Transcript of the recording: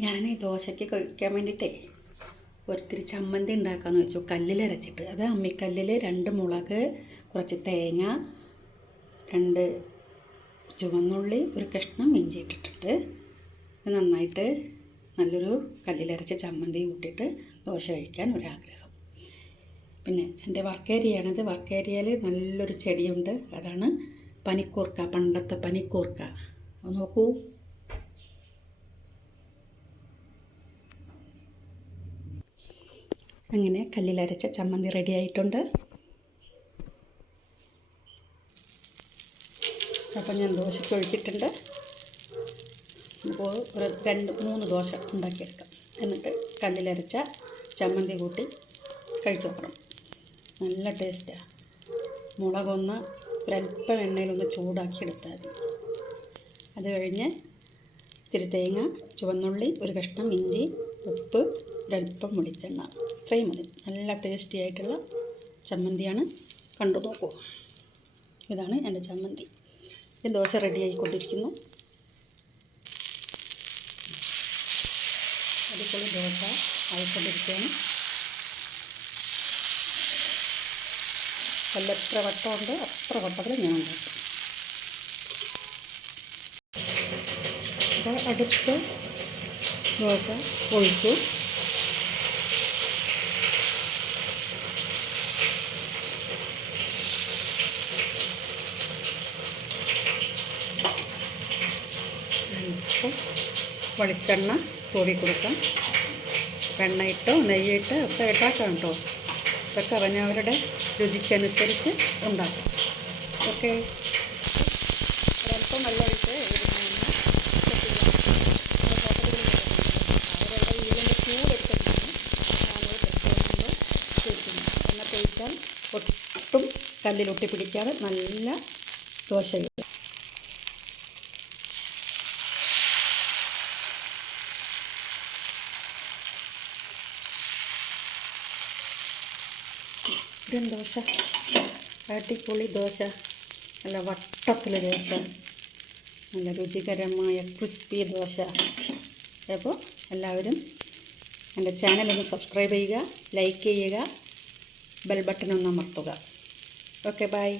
ഞാൻ ദോശയ്ക്ക് കഴിക്കാൻ വേണ്ടിയിട്ടേ ഒരിത്തിരി ചമ്മന്തി ഉണ്ടാക്കാമെന്ന് വെച്ചു. കല്ലിലരച്ചിട്ട് അത് അമ്മിക്കല്ലിൽ രണ്ട് മുളക് കുറച്ച് തേങ്ങ രണ്ട് ചുവന്നുള്ളി ഒരു കഷ്ണം ഇഞ്ചി ഇട്ടിട്ടിട്ട് നന്നായിട്ട് നല്ലൊരു കല്ലിലരച്ച ചമ്മന്തി കൂട്ടിയിട്ട് ദോശ കഴിക്കാൻ ഒരാഗ്രഹം. പിന്നെ എന്റെ വർക്ക് ഏരിയയാണിത്. വർക്ക് ഏരിയയിൽ നല്ലൊരു ചെടിയുണ്ട്. അതാണ് പനിക്കൂർക്ക പണ്ടത്തെ പനിക്കൂർക്ക. നോക്കൂ. അങ്ങനെ കല്ലിലരച്ച ചമ്മന്തി റെഡി ആയിട്ടുണ്ട്. അപ്പം ഞാൻ ദോശ ഒഴിച്ചിട്ടുണ്ട്. അപ്പോൾ ഒരു രണ്ട് മൂന്ന് ദോശ ഉണ്ടാക്കിയെടുക്കാം. എന്നിട്ട് കല്ലിലരച്ച ചമ്മന്തി കൂട്ടി കഴിച്ചു നോക്കണം. നല്ല ടേസ്റ്റാണ് മുളകൊന്ന് ഒരല്പം എണ്ണയിലൊന്ന് ചൂടാക്കി എടുത്താൽ മതി. അത് കഴിഞ്ഞ് ഇത്തിരി തേങ്ങ ചുവന്നുള്ളി ഒരു കഷ്ണം ഇഞ്ചി ഉപ്പ് ഒരല്പം വെളിച്ചെണ്ണ. ഇത്രയും മതി. നല്ല ടേസ്റ്റി ആയിട്ടുള്ള ചമ്മന്തിയാണ്. കണ്ടു നോക്കൂ. ഇതാണ് എന്റെ ചമ്മന്തി. ഈ ദോശ റെഡി ആയിക്കൊണ്ടിരിക്കുന്നു. അടിപൊളി ദോശ ആയിക്കൊണ്ടിരിക്കുകയാണ്. കല്ലെത്ര വട്ടമുണ്ട് അത്ര വട്ടത്തിൽ ഞാൻ ഉണ്ടാക്കും. അപ്പോൾ അടുത്ത് ദോശ ഒഴിച്ചു. ഇപ്പം വെളിച്ചെണ്ണ തൂവി കൊടുക്കാം. വെണ്ണയിട്ടോ നെയ്യിട്ടോ ഒക്കെ ഇട്ടാക്കാം കേട്ടോ ഇതൊക്കെ അവനവരുടെ രുചിക്കനുസരിച്ച് ഉണ്ടാക്കാം. ഓക്കെ. ഒരല്പം വെള്ളം ഒട്ടും കല്ലിലൊട്ടി പിടിക്കാതെ നല്ല ദോശ ഇതും ദോശ. അടിപൊളി ദോശ. നല്ല വട്ടത്തിൽ ദോശ. നല്ല രുചികരമായ ക്രിസ്പി ദോശ. അപ്പോൾ എല്ലാവരും എന്റെ ചാനലൊന്ന് സബ്സ്ക്രൈബ് ചെയ്യുക ലൈക്ക് ചെയ്യുക ബെൽ ബട്ടൺ ഒന്ന് അമർത്തുക. Okay bye.